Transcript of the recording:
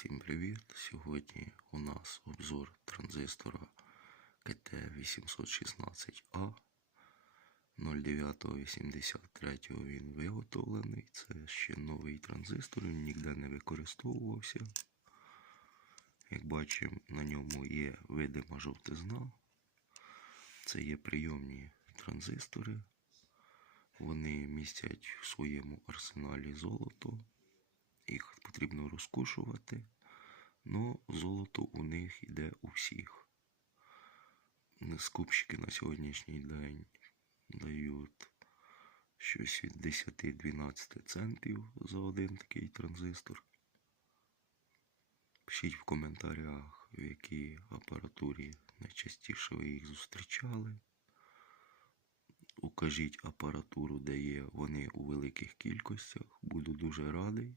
Всім привіт! Сьогодні у нас обзор транзистора КТ816А 0983 він виготовлений. Це ще новий транзистор, він ніде не використовувався. Як бачимо, на ньому є видима жовтизна. Це є прийомні транзистори. Вони містять в своєму арсеналі золото. Їх потрібно розкушувати, але золото у них йде у всіх. Скупщики на сьогоднішній день дають щось від 10-12 центів за один такий транзистор. Пишіть в коментарях, в якій апаратурі найчастіше ви їх зустрічали. Укажіть апаратуру, де є вони у великих кількостях. Буду дуже радий.